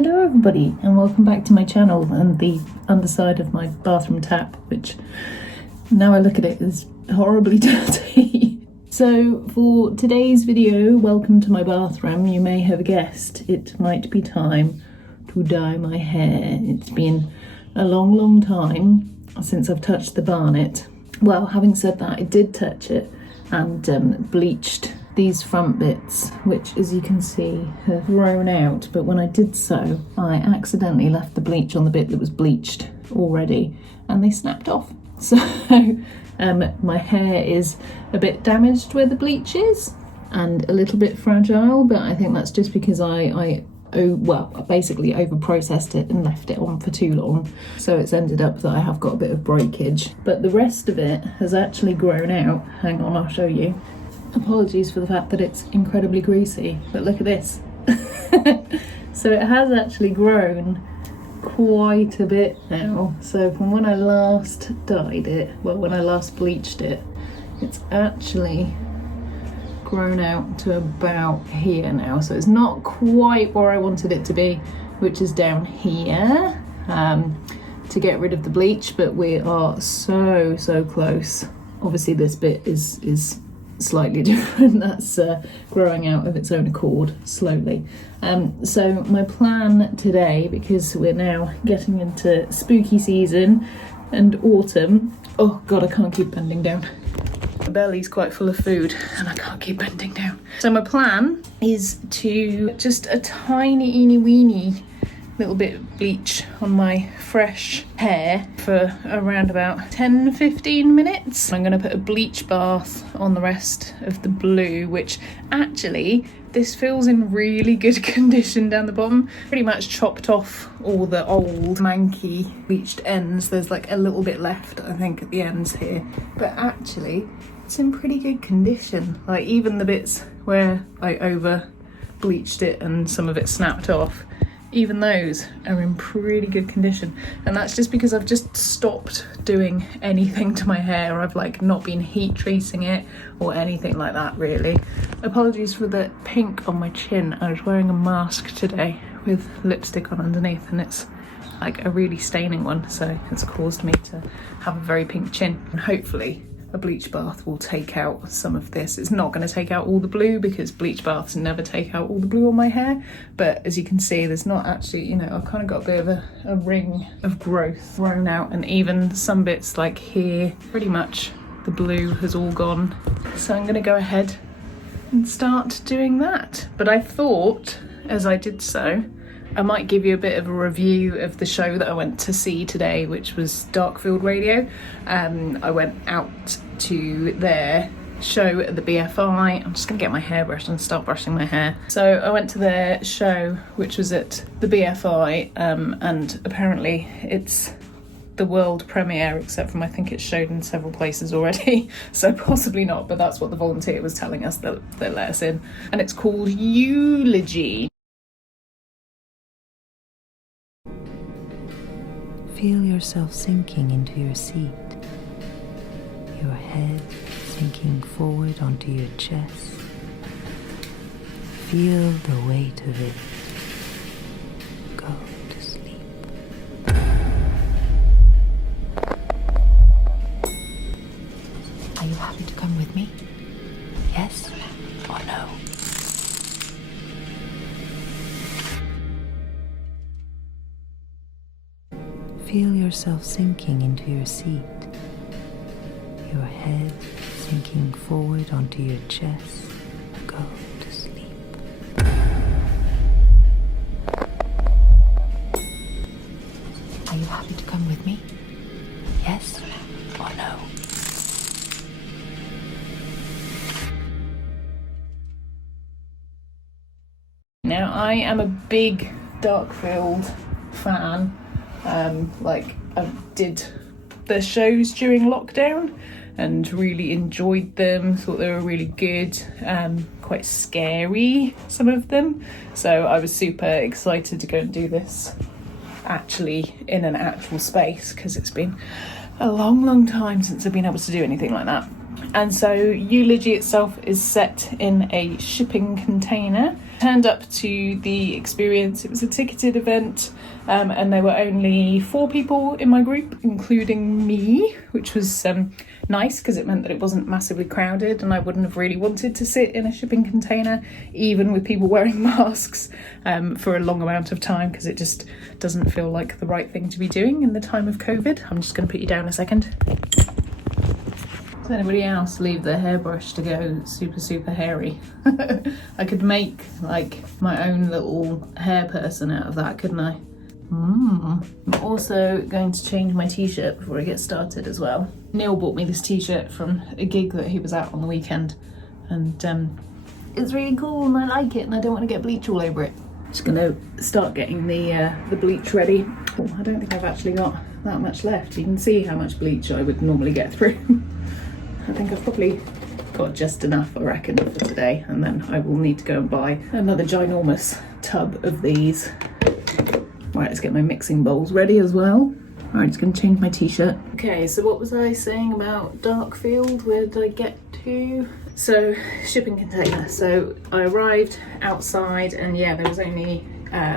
Hello everybody and welcome back to my channel and the underside of my bathroom tap, which now I look at it is horribly dirty. So for today's video, welcome to my bathroom. You may have guessed it might be time to dye my hair. It's been a long time since I've touched the barnet. Well, having said that, I did touch it and bleached these front bits, which as you can see have grown out, but when I did so I accidentally left the bleach on the bit that was bleached already and they snapped off. So my hair is a bit damaged where the bleach is and a little bit fragile, but I think that's just because I basically over processed it and left it on for too long, so it's ended up that I have got a bit of breakage, but the rest of it has actually grown out. Hang on, I'll show you. Apologies for the fact that it's incredibly greasy, but look at this. So it has actually grown quite a bit now. So from when I last dyed it, well, when I last bleached it, it's actually grown out to about here now. So it's not quite where I wanted it to be, which is down here, to get rid of the bleach, but we are so close. Obviously this bit is slightly different. That's growing out of its own accord slowly. So my plan today, because we're now getting into spooky season and autumn, oh god, I can't keep bending down. My belly's quite full of food and I can't keep bending down. So my plan is to just a tiny weeny little bit of bleach on my fresh hair for around about 10-15 minutes. I'm going to put a bleach bath on the rest of the blue, which actually this feels in really good condition down the bottom. Pretty much chopped off all the old manky bleached ends. There's like a little bit left I think at the ends here, but actually it's in pretty good condition. Like even the bits where I over bleached it and some of it snapped off, even those are in pretty good condition, and that's just because I've just stopped doing anything to my hair. I've like not been heat tracing it or anything like that really. Apologies for the pink on my chin. I was wearing a mask today with lipstick on underneath and it's like a really staining one, so it's caused me to have a very pink chin, and hopefully a bleach bath will take out some of this. It's not going to take out all the blue because bleach baths never take out all the blue on my hair, but as you can see there's not actually, you know, I've kind of got a bit of a ring of growth thrown out, and even some bits like here, pretty much the blue has all gone. So I'm going to go ahead and start doing that. But I thought as I did so I might give you a bit of a review of the show that I went to see today, which was DARKFIELD Radio. I went out to their show at the BFI. I'm just gonna get my hairbrush and start brushing my hair. So I went to their show, which was at the BFI, and apparently it's the world premiere, except from I think it's showed in several places already, so possibly not, but that's what the volunteer was telling us that let us in. And it's called Eulogy. Feel yourself sinking into your seat, your head sinking forward onto your chest. Feel the weight of it. Go to sleep. Are you happy to come with me? Yes or no? Feel yourself sinking into your seat, your head sinking forward onto your chest. Go to sleep. Are you happy to come with me? Yes or no? Now I am a big DARKFIELD fan. Like I did the shows during lockdown and really enjoyed them, thought they were really good, quite scary, some of them. So I was super excited to go and do this actually in an actual space, because it's been a long time since I've been able to do anything like that. And so Eulogy itself is set in a shipping container. Turned up to the experience. It was a ticketed event, and there were only 4 people in my group, including me, which was nice because it meant that it wasn't massively crowded, and I wouldn't have really wanted to sit in a shipping container, even with people wearing masks, for a long amount of time, because it just doesn't feel like the right thing to be doing in the time of COVID. I'm just going to put you down a second. Does anybody else leave their hairbrush to go super hairy? I could make like my own little hair person out of that, couldn't I? I'm also going to change my t-shirt before I get started as well. Neil bought me this t-shirt from a gig that he was at on the weekend, and it's really cool and I like it, and I don't want to get bleach all over it. Just gonna start getting the bleach ready. Oh, I don't think I've actually got that much left. You can see how much bleach I would normally get through. I think I've probably got just enough, I reckon, for today, and then I will need to go and buy another ginormous tub of these. Right, let's get my mixing bowls ready as well. Alright, just going to change my t-shirt. Okay, so what was I saying about Darkfield? Where did I get to? So, shipping container. So I arrived outside, and yeah, there was only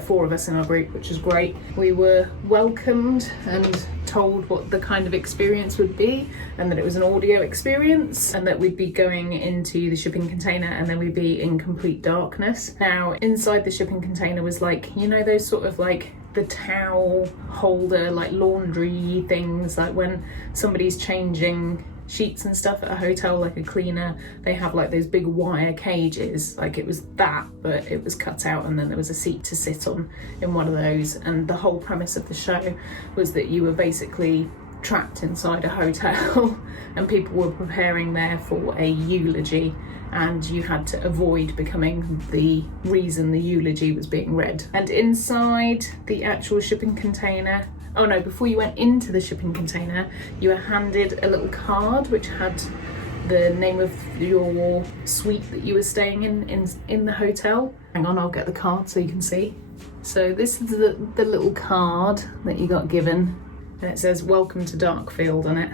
4 of us in our group, which was great. We were welcomed and told what the kind of experience would be, and that it was an audio experience, and that we'd be going into the shipping container and then we'd be in complete darkness. Now, inside the shipping container was like, you know, those sort of like the towel holder, like laundry things, like when somebody's changing sheets and stuff at a hotel, like a cleaner, they have like those big wire cages. Like it was that, but it was cut out, and then there was a seat to sit on in one of those. And the whole premise of the show was that you were basically trapped inside a hotel and people were preparing there for a eulogy, and you had to avoid becoming the reason the eulogy was being read. And inside the actual shipping container, oh no, before you went into the shipping container, you were handed a little card which had the name of your suite that you were staying in the hotel. Hang on, I'll get the card so you can see. So this is the little card that you got given, and it says "Welcome to Darkfield" on it.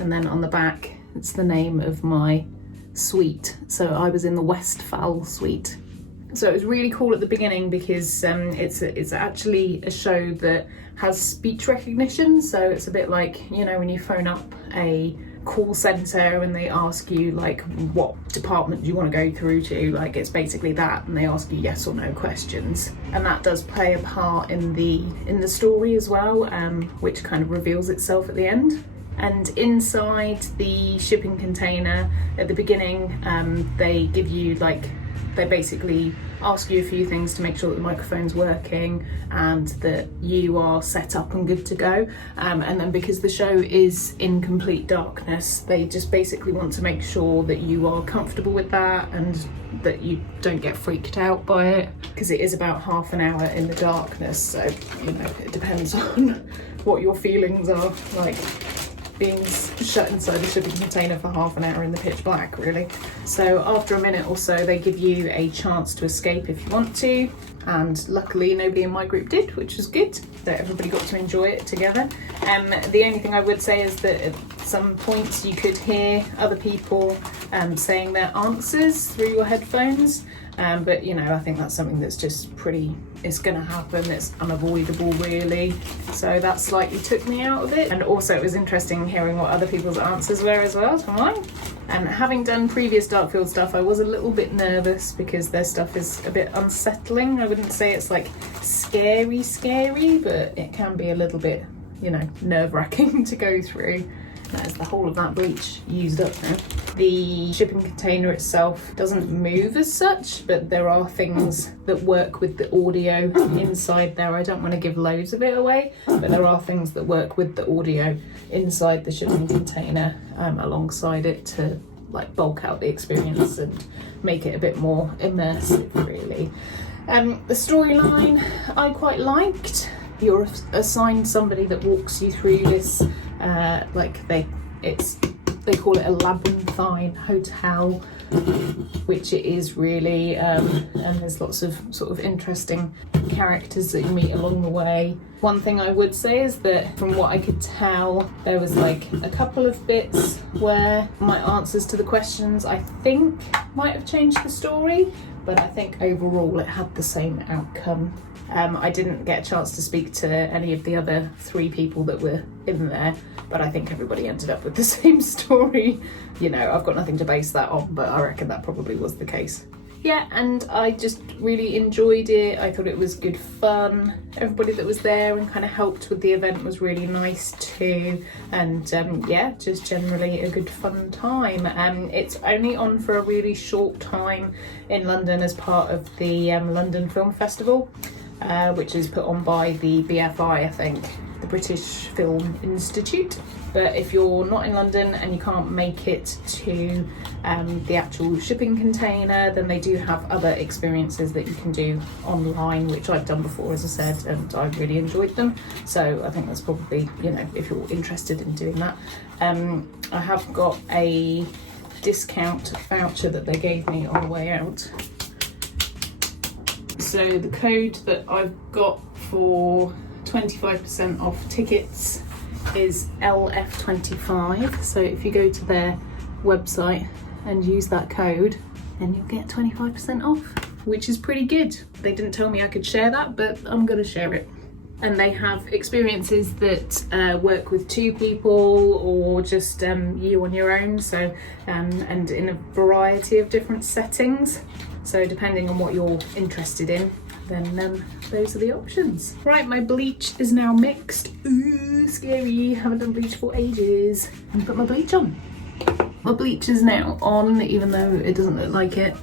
And then on the back, it's the name of my suite. So I was in the Westphal suite. So it was really cool at the beginning because it's actually a show that has speech recognition. So it's a bit like, you know, when you phone up a call centre and they ask you like what department do you want to go through to, like it's basically that, and they ask you yes or no questions, and that does play a part in the story as well, which kind of reveals itself at the end. And inside the shipping container at the beginning, they give you like, they basically ask you a few things to make sure that the microphone's working and that you are set up and good to go. And then because the show is in complete darkness, they just basically want to make sure that you are comfortable with that and that you don't get freaked out by it, because it is about half an hour in the darkness. So, you know, it depends on what your feelings are like being shut inside the shipping container for half an hour in the pitch black, really. So after a minute or so, they give you a chance to escape if you want to, and luckily nobody in my group did, which was good. So everybody got to enjoy it together. The only thing I would say is that at some points you could hear other people saying their answers through your headphones, but you know, I think that's something that's just pretty, it's going to happen, it's unavoidable really. So that slightly took me out of it. And also it was interesting hearing what other people's answers were as well to mine. And having done previous Darkfield stuff, I was a little bit nervous because their stuff is a bit unsettling. I wouldn't say it's like scary, but it can be a little bit, you know, nerve-wracking to go through. There's the whole of that bleach used up now. The shipping container itself doesn't move as such, but there are things that work with the audio inside there. I don't want to give loads of it away, but there are things that work with the audio inside the shipping container alongside it to like bulk out the experience and make it a bit more immersive, really. The storyline I quite liked. You're assigned somebody that walks you through this they call it a labyrinthine hotel which it is really, and there's lots of sort of interesting characters that you meet along the way. One thing I would say is that from what I could tell, there was like a couple of bits where my answers to the questions I think might have changed the story, but I think overall it had the same outcome. I didn't get a chance to speak to any of the other 3 people that were in there, but I think everybody ended up with the same story. You know, I've got nothing to base that on, but I reckon that probably was the case. Yeah, and I just really enjoyed it. I thought it was good fun. Everybody that was there and kind of helped with the event was really nice too. And yeah, just generally a good fun time. It's only on for a really short time in London as part of the London Film Festival, which is put on by the BFI, I think, the British Film Institute. But if you're not in London and you can't make it to the actual shipping container, then they do have other experiences that you can do online, which I've done before, as I said, and I really enjoyed them. So I think that's probably, you know, if you're interested in doing that. I have got a discount voucher that they gave me on the way out. So the code that I've got for 25% off tickets is LF25. So if you go to their website and use that code, then you'll get 25% off, which is pretty good. They didn't tell me I could share that, but I'm gonna share it. And they have experiences that work with 2 people or just you on your own. So and in a variety of different settings. So depending on what you're interested in, then those are the options. Right, my bleach is now mixed. Ooh, scary, haven't done bleach for ages. And put my bleach on. My bleach is now on, even though it doesn't look like it.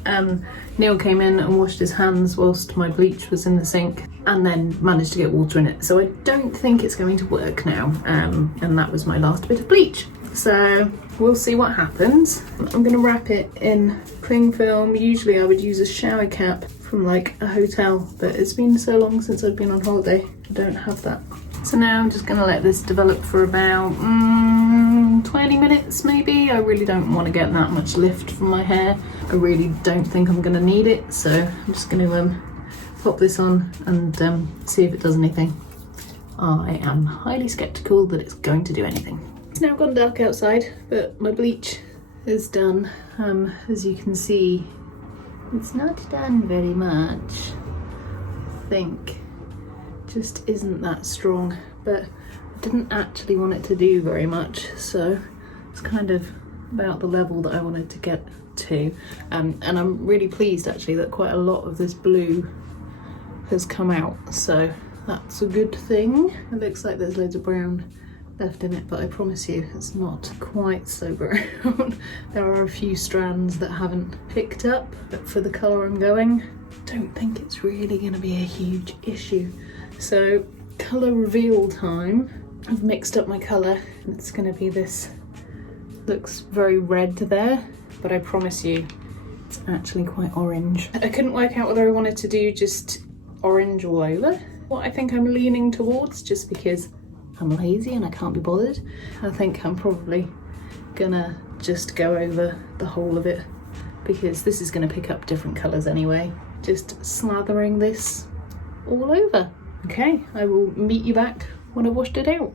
Neil came in and washed his hands whilst my bleach was in the sink and then managed to get water in it. So I don't think it's going to work now. And that was my last bit of bleach. So we'll see what happens. I'm gonna wrap it in cling film. Usually I would use a shower cap from like a hotel, but it's been so long since I've been on holiday, I don't have that. So now I'm just gonna let this develop for about 20 minutes maybe. I really don't want to get that much lift from my hair. I really don't think I'm gonna need it, so I'm just gonna pop this on and see if it does anything. I am highly skeptical that it's going to do anything. It's now gone dark outside, but my bleach is done. As you can see, it's not done very much. I think just isn't that strong, but I didn't actually want it to do very much, so it's kind of about the level that I wanted to get to. And I'm really pleased actually that quite a lot of this blue has come out, so that's a good thing. It looks like there's loads of brown left in it, but I promise you it's not quite so brown. There are a few strands that haven't picked up, but for the colour I'm going, I don't think it's really going to be a huge issue. So colour reveal time. I've mixed up my colour and it's going to be this, looks very red there, but I promise you it's actually quite orange. I couldn't work out whether I wanted to do just orange all over. What I think I'm leaning towards, just because I'm lazy and I can't be bothered, I think I'm probably gonna just go over the whole of it, because this is gonna pick up different colours anyway. Just slathering this all over. Okay, I will meet you back when I've washed it out.